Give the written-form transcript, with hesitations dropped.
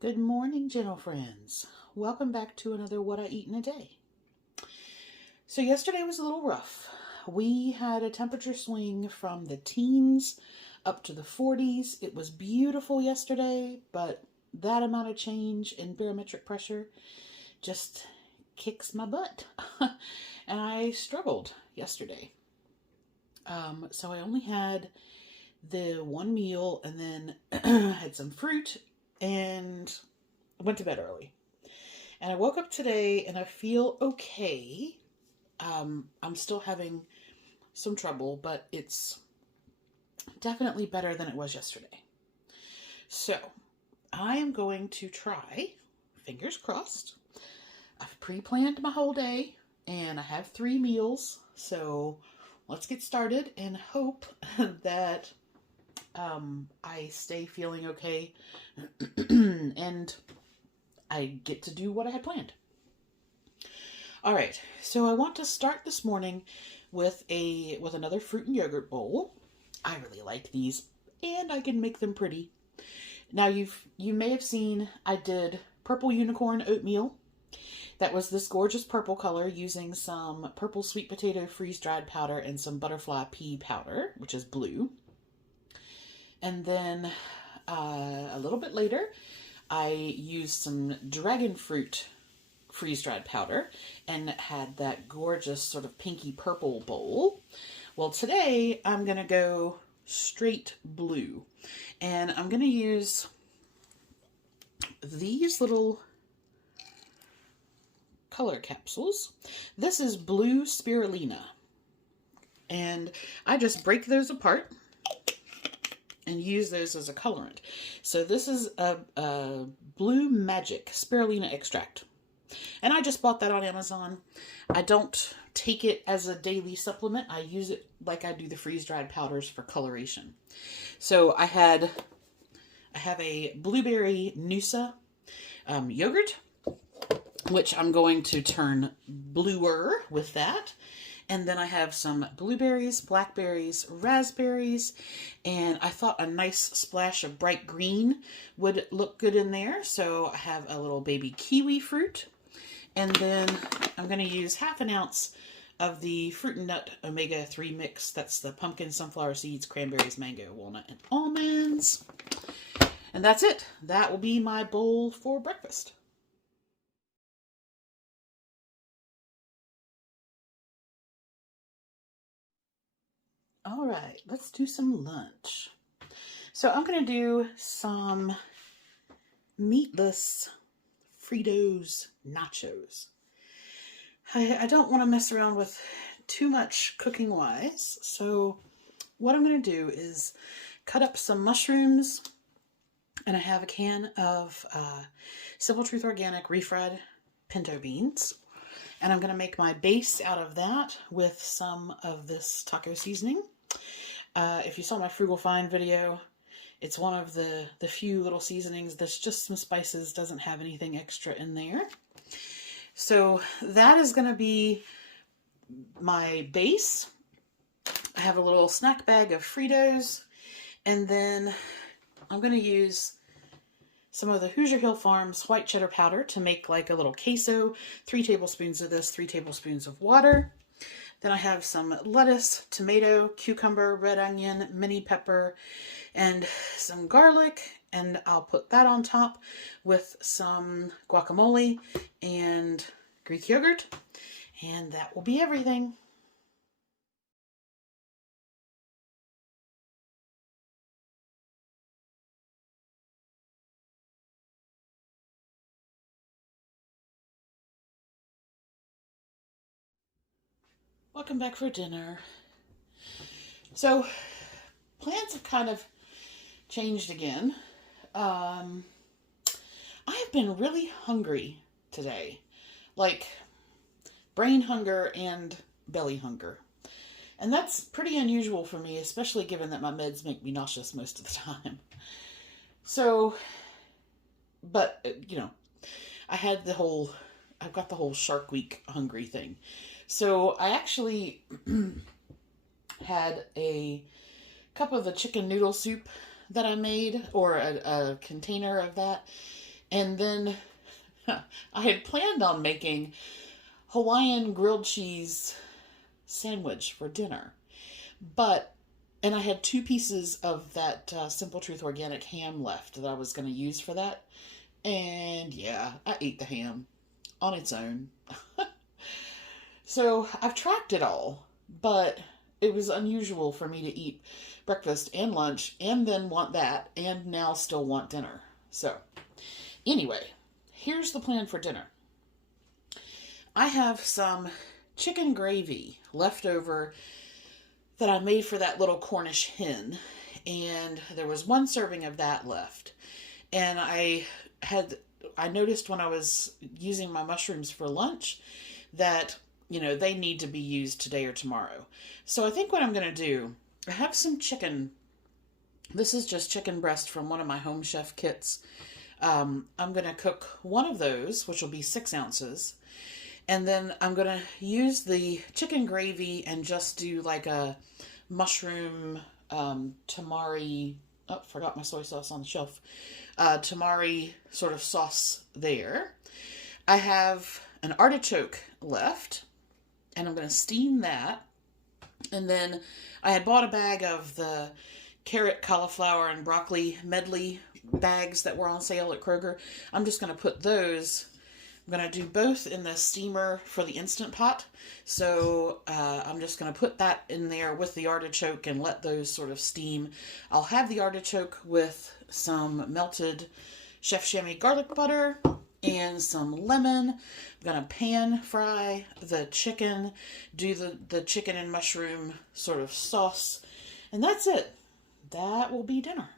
Good morning, gentle friends. Welcome back to another What I Eat in a Day. So yesterday was a little rough. We had a temperature swing from the teens up to the 40s. It was beautiful yesterday, but that amount of change in barometric pressure just kicks my butt. And I struggled yesterday. So I only had the one meal and then had some fruit and went to bed early. And I woke up today and I feel okay. I'm still having some trouble, but it's definitely better than it was yesterday. So I am going to try, fingers crossed. I've pre-planned my whole day and I have 3 meals. So let's get started and hope that I stay feeling okay and I get to do what I had planned. All right, so I want to start this morning with another fruit and yogurt bowl. I really like these, and I can make them pretty. Now you may have seen I did purple unicorn oatmeal. That was this gorgeous purple color using some purple sweet potato freeze-dried powder and some butterfly pea powder, which is blue. And then a little bit later, I used some dragon fruit freeze-dried powder and had that gorgeous sort of pinky purple bowl. Well, today I'm going to go straight blue. And I'm going to use these little color capsules. This is blue spirulina. And I just break those apart and use those as a colorant. So this is a blue Majik spirulina extract. And I just bought that on Amazon. I don't take it as a daily supplement. I use it like I do the freeze-dried powders for coloration. So I have a blueberry Noosa yogurt, which I'm going to turn bluer with that. And then I have some blueberries, blackberries, raspberries, and I thought a nice splash of bright green would look good in there. So I have a little baby Kiwifruit. And then I'm going to use half an ounce of the fruit and nut omega-3 mix. That's the pumpkin, sunflower seeds, cranberries, mango, walnut, and almonds. And that's it. That will be my bowl for breakfast. All right, let's do some lunch. So I'm going to do some meatless Fritos Nachos. I don't want to mess around with too much cooking wise. So what I'm going to do is cut up some mushrooms, and I have a can of Simple Truth Organic refried pinto beans. And I'm going to make my base out of that with some of this taco seasoning. If you saw my Frugal Find video, it's one of the few little seasonings that's just some spices, doesn't have anything extra in there. So that is going to be my base. I have a little snack bag of Fritos, and then I'm going to use some of the Hoosier Hill Farms white cheddar powder to make like a little queso. 3 tablespoons of this, 3 tablespoons of water. Then I have some lettuce, tomato, cucumber, red onion, mini pepper, and some garlic. And I'll put that on top with some guacamole and Greek yogurt. And that will be everything. Welcome back for dinner. So, plans have kind of changed again. I have been really hungry today. Like, brain hunger and belly hunger. And that's pretty unusual for me, especially given that my meds make me nauseous most of the time. So, but, you know, I've got the whole Shark Week hungry thing. So I actually had a cup of the chicken noodle soup that I made, or a container of that, And then I had planned on making Hawaiian grilled cheese sandwich for dinner. And I had 2 pieces of that Simple Truth organic ham left that I was going to use for that. And yeah, I ate the ham on its own. So I've tracked it all, but it was unusual for me to eat breakfast and lunch and then want that and now still want dinner. So anyway, here's the plan for dinner. I have some chicken gravy left over that I made for that little Cornish hen, and there was 1 serving of that left. And I noticed when I was using my mushrooms for lunch that, they need to be used today or tomorrow. So I think what I'm going to do, I have some chicken. This is just chicken breast from one of my Home Chef kits. I'm going to cook one of those, which will be 6 ounces. And then I'm going to use the chicken gravy and just do like a mushroom tamari. Oh, forgot my soy sauce on the shelf. Tamari sort of sauce there. I have an artichoke left, and I'm going to steam that. And then I had bought a bag of the carrot, cauliflower, and broccoli medley bags that were on sale at Kroger. I'm just going to put those. I'm going to do both in the steamer for the Instant Pot. So I'm just going to put that in there with the artichoke and let those sort of steam. I'll have the artichoke with some melted Chef Chamois garlic butter and some lemon. I'm going to pan fry the chicken, do the chicken and mushroom sort of sauce. And that's it. That will be dinner.